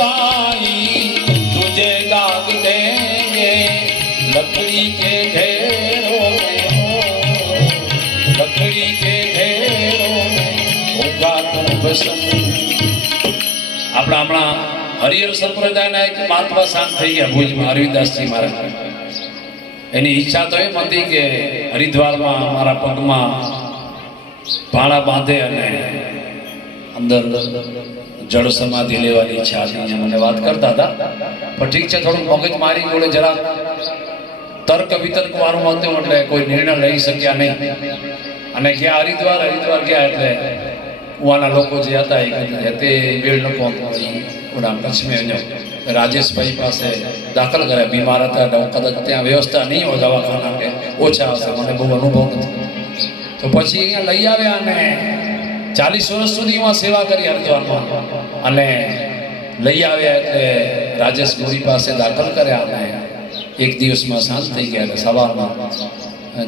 पाई तुझे दाग देंगे, लकड़ी के ढेरों में। लकड़ी के ढेरों होगा तू बसंत। આપણા હમણાં હરિહર સંપ્રદાયના એક મહાત્મા શાંત થઈ ગયા ભુજમાં હરિદાસજી મહારાજ. એની ઈચ્છા તો એમ હતી કે હરિદ્વારમાં મારા પગમાં ભાણા બાંધે અને અંદર જળ સમાધિ લેવાની ઈચ્છા હતી મને વાત કરતા હતા. પણ ઠીક છે થોડું મગજ મારી જોડે જરા તર્ક વિતર્ક વાળું હતું એટલે કોઈ નિર્ણય લઈ શક્યા નહીં. અને ગયા હરિદ્વાર હરિદ્વાર ગયા એટલે ઉવાના લોકો જે હતા એ તે વેળ લોકો ઉડા કચ્છમાં રાજેશભાઈ પાસે દાખલ કર્યા. બીમાર હતા કદાચ ત્યાં વ્યવસ્થા નહીં હોય દવાખાના કે ઓછા હશે. મને બહુ અનુભવ નથી. તો પછી અહીંયા લઈ આવ્યા અને ચાલીસ વર્ષ સુધી એમાં સેવા કરી હરિદ્વારમાં અને લઈ આવ્યા એટલે રાજેશ ગોરી પાસે દાખલ કર્યા અને એક દિવસમાં સાંજ થઈ ગયા સવારમાં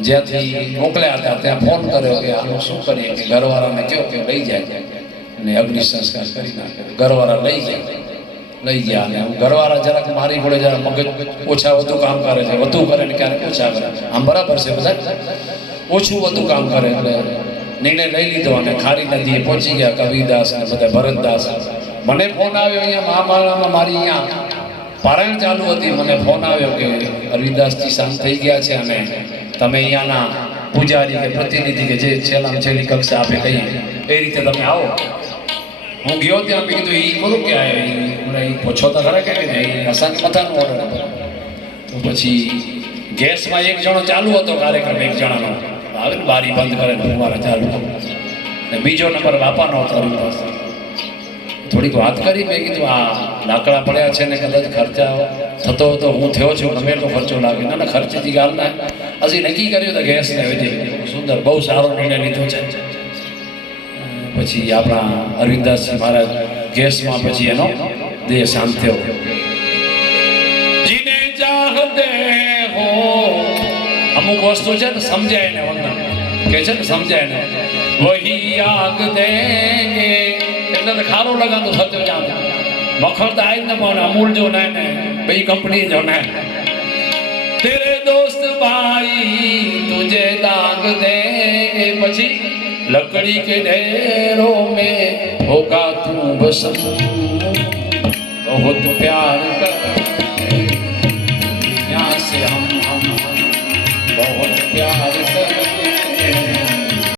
જ્યાંથી મોકલ્યા હતા, ત્યાં ફોન કર્યો કે આનું શું કરીએ કે ઘરવાળાને કહો કે લઈ જાય. અને અગ્નિ સંસ્કાર કરી નાખે ઘરવાળા લઈ જાય લઈ ગયા અને ઘરવાળા જરાક મારી પડે જરા મગજ ઓછા વધુ કામ કરે છે, વધુ કરે ને ક્યારેક ઓછા કરે. આમ બરાબર છે બધા? ઓછું વધુ કામ કરે એટલે નિર્ણય લઈ લીધો અને ખારી નદીએ પહોંચી ગયા, કવિદાસ અને બધા ભરતદાસ. મને ફોન આવ્યો અહીંયા મહામાળામાં મારી અહીંયા પારાયણ ચાલુ હતી. મને ફોન આવ્યો કે હરિદાસજી શાંત થઈ ગયા છે અને તમે અહીંયાના પૂજારી કે પ્રતિનિધિ કે જે છેલ્લા છેલ્લી કક્ષા આપે કહીએ એ રીતે તમે આવો. હું ગયો ત્યાં, મેં કીધું એ ખરું કે એ? પૂછો તો ખરા કે અસાન મથાનો ઓર્ડર તો પછી ગેસમાં એક જણો ચાલુ હતો, કાર્યક્રમ એક જણાનો. આવે ને બારી બંધ કરે ને મારા ચાલુ ને બીજો નંબર બાપાનો હતો હરિદાસ થોડીક વાત કરી મેં કીધું, આ લાકડા પડ્યા છે ને કદાચ ખર્ચા થતો હતો હું થયો છું ગમે એટલો ખર્ચો લાગે ના ના ખર્ચથી ગાલ ના. હજી નક્કી કર્યું તો ગેસ ને વિધિ સુંદર, બહુ સારો નિર્ણય લીધો છે. પછી આપણા અરવિંદાસજી મહારાજ ગેસમાં પછી એનો દેહ શાંત થયો. જીને ચાહતે હો અમુક વસ્તુ છે ને સમજાય ને વંદન કે છે ને સમજાય ને. વહી આગ દેંગે એટલે તો ખારો લગાતો થતો જામ મખર તો આજ ને પણ અમૂલ જો ના ને, બે કંપની જો ના. તેરે દોસ્ત ભાઈ, તુજે દાગ દેંગે પછી લકડી કે ઢેરો મે હોગા તું બસ બહુત પ્યાર